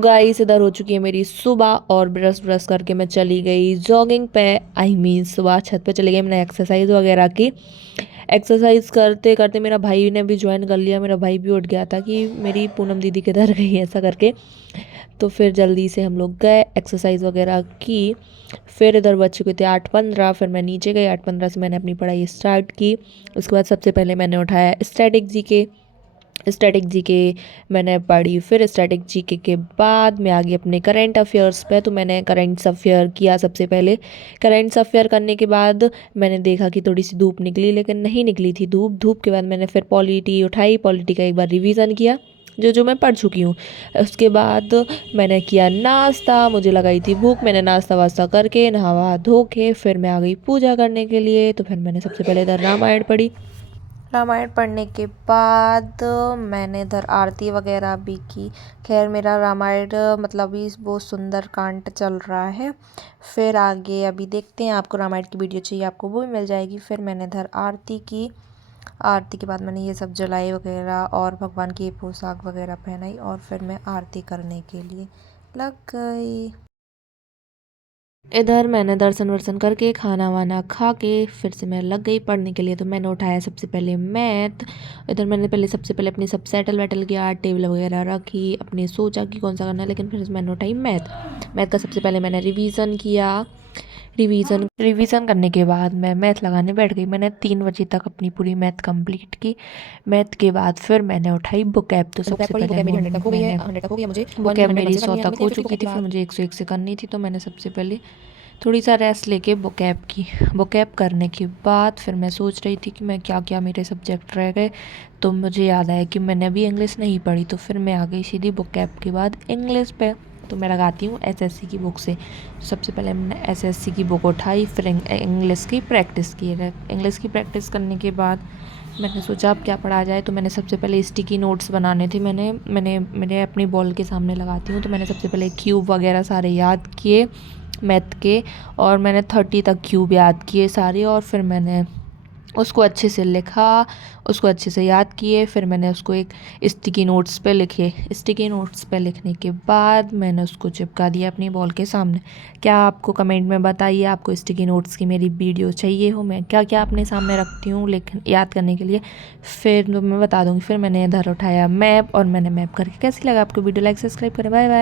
Guys इधर हो चुकी है मेरी सुबह और ब्रश ब्रश करके मैं चली गई जॉगिंग पे। आई मीन सुबह छत पे चली गई, मैंने एक्सरसाइज वगैरह की। एक्सरसाइज करते करते मेरा भाई ने भी ज्वाइन कर लिया। मेरा भाई भी उठ गया था कि मेरी पूनम दीदी किधर गई है ऐसा करके। तो फिर जल्दी से हम लोग गए, एक्सरसाइज वगैरह की। फिर इधर बज चुके थे 8:15। फिर मैं नीचे गई, 8:15 से मैंने अपनी पढ़ाई स्टार्ट की। उसके बाद सबसे पहले मैंने उठाया स्टैटिक जीके। स्टैटिक जीके मैंने पढ़ी। फिर स्टैटिक जीके के बाद मैं आ गई अपने करंट अफेयर्स पे। तो मैंने करंट अफेयर किया सबसे पहले। करंट अफेयर करने के बाद मैंने देखा कि थोड़ी सी धूप निकली, लेकिन नहीं निकली थी धूप। धूप के बाद मैंने फिर पॉलिटी उठाई, पॉलिटी का एक बार रिवीजन किया जो जो मैं पढ़ चुकी हूँ। उसके बाद मैंने किया नाश्ता, मुझे लगाई थी भूख। मैंने नाश्ता वास्ता करके नहा धो के फिर मैं आ गई पूजा करने के लिए। तो फिर मैंने सबसे पहले इधर रामायण पढ़ी। रामायण पढ़ने के बाद मैंने इधर आरती वगैरह भी की। खैर मेरा रामायण मतलब ही बहुत सुंदर कांड चल रहा है। फिर आगे अभी देखते हैं, आपको रामायण की वीडियो चाहिए आपको वो भी मिल जाएगी। फिर मैंने इधर आरती की। आरती के बाद मैंने ये सब जलाई वगैरह और भगवान की पोशाक वगैरह पहनाई और फिर मैं आरती करने के लिए लग गई। इधर मैंने दर्शन वर्शन करके खाना वाना खा के फिर से मैं लग गई पढ़ने के लिए। तो मैंने उठाया सबसे पहले मैथ। इधर मैंने सबसे पहले अपनी सब सेटल वेटल किया, टेबल वगैरह रखी, अपने सोचा कि कौन सा करना है। लेकिन फिर मैंने उठाई मैथ। मैथ का सबसे पहले मैंने रिवीजन किया। रिवीजन करने के बाद मैं मैथ लगाने बैठ गई। मैंने 3 बजे तक अपनी पूरी मैथ कंप्लीट की। मैथ के बाद फिर मैंने उठाई बुकैप। तो सबसे पहले मेरी 100 तक हो गई है, मैंने 100 तक हो गई है मुझे बुकैप 100 मेरी से 100 करनी है, तक हो मैंने चुकी थी। फिर फिर मुझे 101 से करनी थी। तो मैंने सबसे पहले थोड़ी सा रेस्ट लेके बुकैप की। बुकैप करने के बाद फिर मैं सोच रही थी कि मैं क्या क्या मेरे सब्जेक्ट रह गए। तो मुझे याद आया कि मैंने अभी इंग्लिश नहीं पढ़ी। तो फिर मैं आ गई सीधी बुकैप के बाद इंग्लिश पे। तो मैं लगाती हूँ एसएससी की बुक से। सबसे पहले मैंने एसएससी की बुक उठाई, फिर इंग्लिश की प्रैक्टिस की। इंग्लिश की प्रैक्टिस करने के बाद मैंने सोचा अब क्या पढ़ा जाए। तो मैंने सबसे पहले स्टिकी नोट्स बनाने थे। मैंने अपनी बॉल के सामने लगाती हूँ। तो मैंने सबसे पहले क्यूब वगैरह सारे याद किए मैथ के। और मैंने 30 तक क्यूब याद किए सारे। और फिर मैंने उसको अच्छे से लिखा, उसको अच्छे से याद किए। फिर मैंने उसको एक स्टिकी नोट्स पे लिखे। स्टिकी नोट्स पे लिखने के बाद मैंने उसको चिपका दिया अपनी बॉल के सामने। क्या आपको कमेंट में बताइए आपको स्टिकी नोट्स की मेरी वीडियो चाहिए हो, मैं क्या क्या अपने सामने रखती हूँ लेकिन याद करने के लिए। फिर तो मैं बता दूँगी। फिर मैंने इधर उठाया मैप और मैंने मैप करके कैसी लगा आपको वीडियो, लाइक सब्सक्राइब करें। Bye bye.